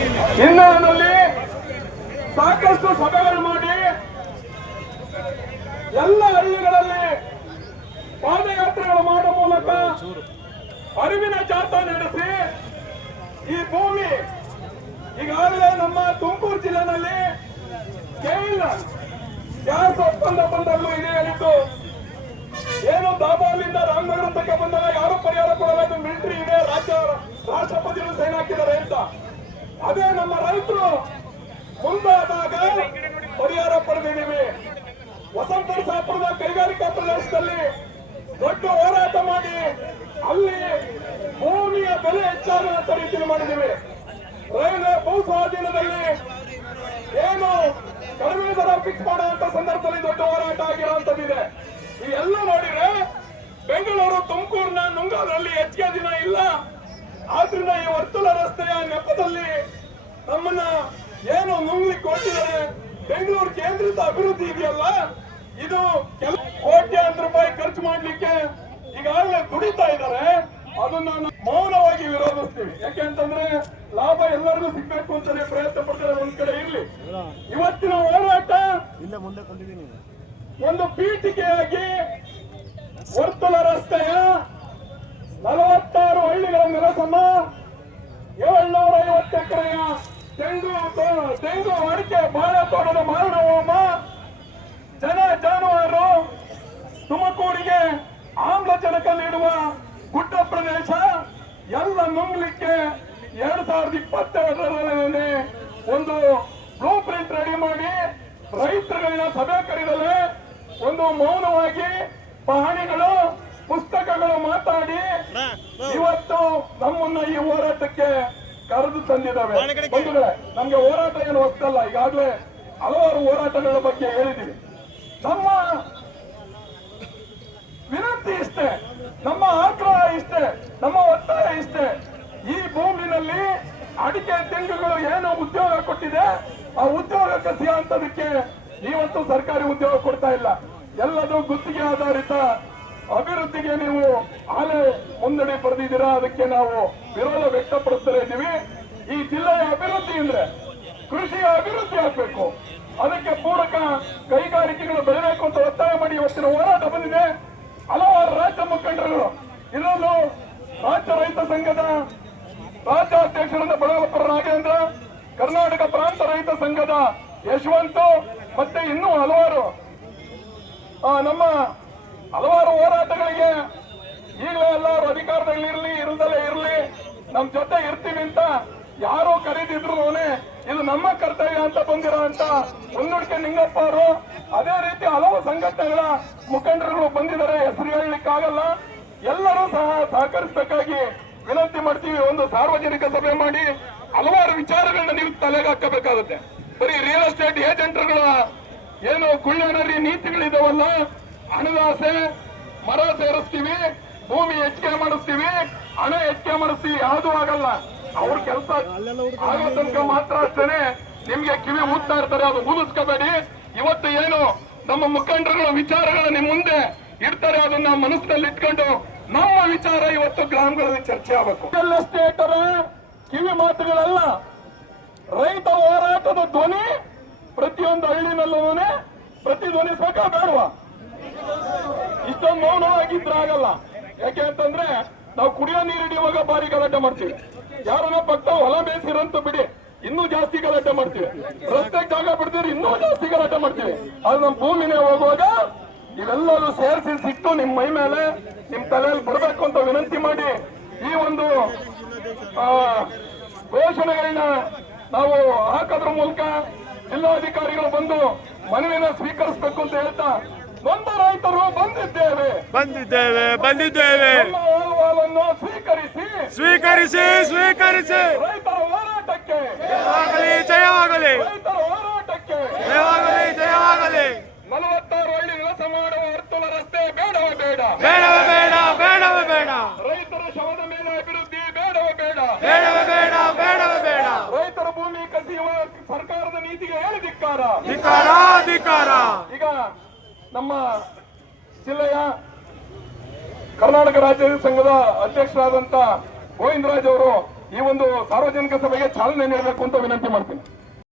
ಹಿನ್ನೆಲೆಯಲ್ಲಿ ಸಾಕಷ್ಟು ಸಭೆಗಳು ಮಾಡಿ ಎಲ್ಲ ಹಳ್ಳಿಗಳಲ್ಲಿ ಪಾದಯಾತ್ರೆಗಳು ಮಾಡುವ ಮೂಲಕ ಅರಿವಿನ ಜಾಥಾ ನಡೆಸಿ ಈ ಭೂಮಿ ಈಗಾಗಲೇ ನಮ್ಮ ತುಮಕೂರು ಜಿಲ್ಲೆನಲ್ಲಿ ಕೇವಲ ಗ್ಯಾಸ್ ಒಪ್ಪಂದ ಬಂದಲ್ಲೂ ಇದೆ ಹೇಳಿದ್ದು. ಏನು ದಾಬಾಲಿಂದ ರಾಮನಗರ ತನಕ ಬಂದಾಗ ಯಾರು ಪರಿಹಾರ ಕೊಡಲ್ಲ ಮಿಲಿಟರಿ ಇದೆ. ರಾಜ್ಯ ರಾಷ್ಟ್ರಪತಿ ಅದೇ ನಮ್ಮ ರೈತರು ಮುಂದಾದಾಗ ಪರಿಹಾರ ಪಡೆದಿದ್ದೀವಿ. ವಸಂತ ಸಾಪುರದ ಕೈಗಾರಿಕಾ ಪ್ರದೇಶದಲ್ಲಿ ದೊಡ್ಡ ಹೋರಾಟ ಮಾಡಿ ಅಲ್ಲಿ ಭೂಮಿಯ ಬೆಲೆ ಹೆಚ್ಚಾಗುವಂತ ರೀತಿಯಲ್ಲಿ ಮಾಡಿದ್ದೀವಿ. ರೈಲ್ವೆ ಭೂ ಸ್ವಾಧೀನದಲ್ಲಿ ಏನು ಕಡಿಮೆ ದರ ಫಿಕ್ಸ್ ಮಾಡುವಂತ ಸಂದರ್ಭದಲ್ಲಿ ದೊಡ್ಡ ಹೋರಾಟ ಆಗಿರುವಂತದ್ದಿದೆ ಈ ಎಲ್ಲ ನೋಡಿದ್ರೆ ಬೆಂಗಳೂರು, ತುಮಕೂರಿನ ನುಂಗಾದ್ರಲ್ಲಿ ಹೆಚ್ಚಿಗೆ ದಿನ ಇಲ್ಲ. ಆದ್ರಿಂದ ಈ ವರ್ತುಲ ರಸ್ತೆಯ ನೆಪದಲ್ಲಿ ನಮ್ಮನ್ನ ಏನು ನುಂಗ್ಲಿಕ್ಕೆ ಹೊರಟಿದ್ದಾರೆ ಬೆಂಗಳೂರು ಕೇಂದ್ರಿತ ಅಭಿವೃದ್ಧಿ ಇದೆಯಲ್ಲ? ಇದು ಕೆಲ ಕೋಟ್ಯಾಂತರ ರೂಪಾಯಿ ಖರ್ಚು ಮಾಡ್ಲಿಕ್ಕೆ ಈಗಾಗಲೇ ದುಡಿತಾ ಇದ್ದಾರೆ. ಅದನ್ನ ನಾವು ಮೌನವಾಗಿ ವಿರೋಧಿಸ್ತೀವಿ ಯಾಕೆಂತಂದ್ರೆ ಲಾಭ ಎಲ್ಲರಿಗೂ ಸಿಗ್ಬೇಕು ಅಂತಾನೆ ಪ್ರಯತ್ನ ಪಡ್ತಾರೆ ಒಂದ್ ಕಡೆ ಇರ್ಲಿ. ಇವತ್ತಿನ ಹೋರಾಟ ಒಂದು ಪೀಠಿಕೆಯಾಗಿ ವರ್ತುಲ ರಸ್ತೆಯ ಸಾವಿರದ ಇಪ್ಪತ್ತೆರಡರಲ್ಲಿ ಒಂದು ಬ್ಲೂ ಪ್ರಿಂಟ್ ರೆಡಿ ಮಾಡಿ ರೈತರುಗಳನ್ನ ಸಭೆ ಕರೆದಲ್ಲಿ ಒಂದು ಮೌನವಾಗಿ ಪಹಣಿಗಳು ಪುಸ್ತಕಗಳು ಮಾತಾಡಿ ಇವತ್ತು ನಮ್ಮನ್ನ ಈ ಹೋರಾಟಕ್ಕೆ ಕರೆದು ತಂದಿದ್ದಾವೆ. ಬಂಧುಗಳೇ ನಮ್ಗೆ ಹೋರಾಟ ಏನು ಹೊಸ್ತಲ್ಲ ಈಗಾಗಲೇ ಹಲವಾರು ಹೋರಾಟಗಳ ಬಗ್ಗೆ ಹೇಳಿದ್ದೀವಿ. ನಮ್ಮ ವಿನಂತಿ ಇಷ್ಟೇ ನಮ್ಮ ಆಗ್ರಹ ಇಷ್ಟೇ ನಮ್ಮ ಒತ್ತಾಯ ಇಷ್ಟೇ ಅಡಿಕೆ ತೆಂಗುಗಳು ಏನು ಉದ್ಯೋಗ ಕೊಟ್ಟಿದೆ, ಆ ಉದ್ಯೋಗ ಕಸಿಯ ಅಂತದಕ್ಕೆ ನೀವಂತೂ ಸರ್ಕಾರಿ ಉದ್ಯೋಗ ಕೊಡ್ತಾ ಇಲ್ಲ. ಎಲ್ಲದು ಗುತ್ತಿಗೆ ಆಧಾರಿತ ಅಭಿವೃದ್ಧಿಗೆ ನೀವು ಆಲೆ ಮುನ್ನಡೆ ಪಡೆದಿದ್ದೀರಾ ಅದಕ್ಕೆ ನಾವು ವಿರೋಧ ವ್ಯಕ್ತಪಡಿಸ್ತಾ ಇದ್ದೀವಿ. ಈ ಜಿಲ್ಲೆಯ ಅಭಿವೃದ್ಧಿ ಅಂದ್ರೆ ಕೃಷಿಯ ಅಭಿವೃದ್ಧಿ ಆಗ್ಬೇಕು. ಅದಕ್ಕೆ ಪೂರಕ ಕೈಗಾರಿಕೆಗಳು ಬೆಳೆಯಬೇಕು ಅಂತ ಒತ್ತಾಯ ಮಾಡಿ ಇವತ್ತಿನ ಹೋರಾಟ ಬಂದಿದೆ. ಹಲವಾರು ರಾಜ್ಯ ಮುಖಂಡರು ಇದರಲ್ಲೂ ರಾಜ್ಯ ರೈತ ಸಂಘದ ರಾಜ್ಯಾಧ್ಯಕ್ಷರಾದ ಬಳಗಪ್ಪರ ನಾಗೇಂದ್ರ ಕರ್ನಾಟಕ ಪ್ರಾಂತ ರೈತ ಸಂಘದ ಯಶವಂತ ಮತ್ತೆ ಇನ್ನೂ ಹಲವಾರು ನಮ್ಮ ಹಲವಾರು ಹೋರಾಟಗಳಿಗೆ ಈಗಲೇ ಎಲ್ಲರೂ ಅಧಿಕಾರದಲ್ಲಿರ್ಲಿ ಇರದಲ್ಲೇ ಇರಲಿ, ನಮ್ ಜೊತೆ ಇರ್ತೀವಿ ಅಂತ ಯಾರು ಕರೀದಿದ್ರು ಇದು ನಮ್ಮ ಕರ್ತವ್ಯ ಅಂತ ಬಂದಿರೋ ಅಂತ ಮುನ್ನುಡಿಕೆ ನಿಂಗಪ್ಪ ಅವರು. ಅದೇ ರೀತಿ ಹಲವು ಸಂಘಟನೆಗಳ ಮುಖಂಡರುಗಳು ಬಂದಿದ್ದಾರೆ, ಹೆಸರು ಹೇಳಲಿಕ್ಕಾಗಲ್ಲ. ಎಲ್ಲರೂ ಸಹ ಸಹಕರಿಸಬೇಕಾಗಿ ವಿನಂತಿ ಮಾಡ್ತೀವಿ ಒಂದು ಸಾರ್ವಜನಿಕ ಸಭೆ ಮಾಡಿ ಹಲವಾರು ವಿಚಾರಗಳನ್ನ ನೀವು ತಲೆಗೆ ಹಾಕಬೇಕಾಗುತ್ತೆ. ಬರೀ ರಿಯಲ್ ಎಸ್ಟೇಟ್ ಏಜೆಂಟ್ಗಳ ಏನು ಕುಳ್ಳನರಿ ನೀತಿಗಳಿದಾವಲ್ಲ, ಹಣದಾಸೆ, ಮರ ಸೇರಿಸ್ತೀವಿ, ಭೂಮಿ ಹೆಚ್ಚಿಗೆ ಮಾಡಿಸ್ತೀವಿ, ಹಣ ಹೆಚ್ಚಿಗೆ ಮಾಡಿಸ್ತೀವಿ, ಯಾವುದು ಆಗಲ್ಲ. ಅವ್ರ ಕೆಲಸ ಆಗೋ ತನಕ ಮಾತ್ರ ಅಷ್ಟೇನೆ. ನಿಮ್ಗೆ ಕಿವಿ ಊದ್ತಾ ಇರ್ತಾರೆ, ಅದು ಊದಿಸ್ಕೋಬೇಡಿ. ಇವತ್ತು ಏನು ನಮ್ಮ ಮುಖಂಡರುಗಳ ವಿಚಾರಗಳ ನಿಮ್ ಮುಂದೆ ಇಡ್ತಾರೆ, ಅದನ್ನ ಮನಸ್ಸಿನಲ್ಲಿ ಇಟ್ಕೊಂಡು ನಮ್ಮ ವಿಚಾರ ಇವತ್ತು ಗ್ರಾಮಗಳಲ್ಲಿ ಚರ್ಚೆ ಆಗಬೇಕು. ಎಲ್ಲ ಸ್ಟೇಟರ ಕಿವಿ ಮಾತುಗಳಲ್ಲ. ರೈತ ಹೋರಾಟದ ಧ್ವನಿ ಪ್ರತಿಯೊಂದು ಹಳ್ಳಿನಲ್ಲೂ ಪ್ರತಿ ಪ್ರತಿಧ್ವನಿಸ್ಬೇಕಾ ಬೇಡವಾ? ಇಷ್ಟೊಂದು ಮೌನವಾಗಿದ್ರೆ ಆಗಲ್ಲ. ಯಾಕೆ ಅಂತಂದ್ರೆ ನಾವು ಕುಡಿಯೋ ನೀರು ಹಿಡಿಯುವಾಗ ಬಾರಿ ಗಲಾಟೆ ಮಾಡ್ತೀವಿ. ಯಾರನ್ನ ಪಕ್ಕ ಹೊಲ ಬೇಸಿರಂತ ಬಿಡಿ, ಇನ್ನೂ ಜಾಸ್ತಿ ಗಲಾಟೆ ಮಾಡ್ತೀವಿ. ರಸ್ತೆ ಜಾಗ ಬಿಡ್ತೀವಿ ಇನ್ನೂ ಜಾಸ್ತಿ ಗಲಾಟೆ ಮಾಡ್ತೀವಿ. ಅದು ನಮ್ಮ ಭೂಮಿನೇ ಹೋಗುವಾಗ ಇವೆಲ್ಲರೂ ಸೇರಿಸಿ ಸಿಟ್ಟು ನಿಮ್ ಮೈ ಮೇಲೆ ನಿಮ್ ತಲೆಯಲ್ಲಿ ಬಿಡಬೇಕು ಅಂತ ವಿನಂತಿ ಮಾಡಿ ಈ ಒಂದು ಆ, ಘೋಷಣೆಗಳನ್ನ ನಾವು ಹಾಕೋದ್ರ ಮೂಲಕ ಜಿಲ್ಲಾಧಿಕಾರಿಗಳು ಬಂದು ಮನವಿನ ಸ್ವೀಕರಿಸಬೇಕು ಅಂತ ಹೇಳ್ತಾ ನೊಂದ ರೈತರು ಬಂದಿದ್ದೇವೆ. ಬಂದಿದ್ದೇವೆ ಬಂದಿದ್ದೇವೆ. ಸ್ವೀಕರಿಸಿ. ಸ್ವೀಕರಿಸಿ ಸ್ವೀಕರಿಸಿ. ರೈತರ ಹೋರಾಟಕ್ಕೆ. ಜಯವಾಗಲಿ. ರೈತರ ಹೋರಾಟಕ್ಕೆ. ಜಯವಾಗಲಿ ನಲವತ್ತಾರು ಹಳ್ಳಿ ಕೆಲಸ ಮಾಡುವ ವರ್ತುಲ ರಸ್ತೆ ಬೇಡವೇ ಬೇಡ ಬೇಡವೇ ಬೇಡ ಬೇಡವೇ ಬೇಡ ರೈತರ ಶವದ ಮೇಲೆ ಅಭಿವೃದ್ಧಿ ಬೇಡವೇ ಬೇಡ ಬೇಡವೇ ಬೇಡ ಬೇಡವೇ ಬೇಡ ರೈತರ ಭೂಮಿ ಕಸಿಯುವ ಸರ್ಕಾರದ ನೀತಿಗೆ ಹೇಳಿ ಧಿಕ್ಕಾರ. ಧಿಕ್ಕಾರ ಧಿಕ್ಕಾರ. ಈಗ ನಮ್ಮ ಜಿಲ್ಲೆಯ ಕರ್ನಾಟಕ ರಾಜ್ಯ ಸಂಘದ ಅಧ್ಯಕ್ಷರಾದಂತ ಗೋವಿಂದರಾಜ್ ಅವರು ಈ ಒಂದು ಸಾರ್ವಜನಿಕ ಸಭೆಗೆ ಚಾಲನೆ ನೀಡಬೇಕು ಅಂತ ವಿನಂತಿ ಮಾಡ್ತೀನಿ.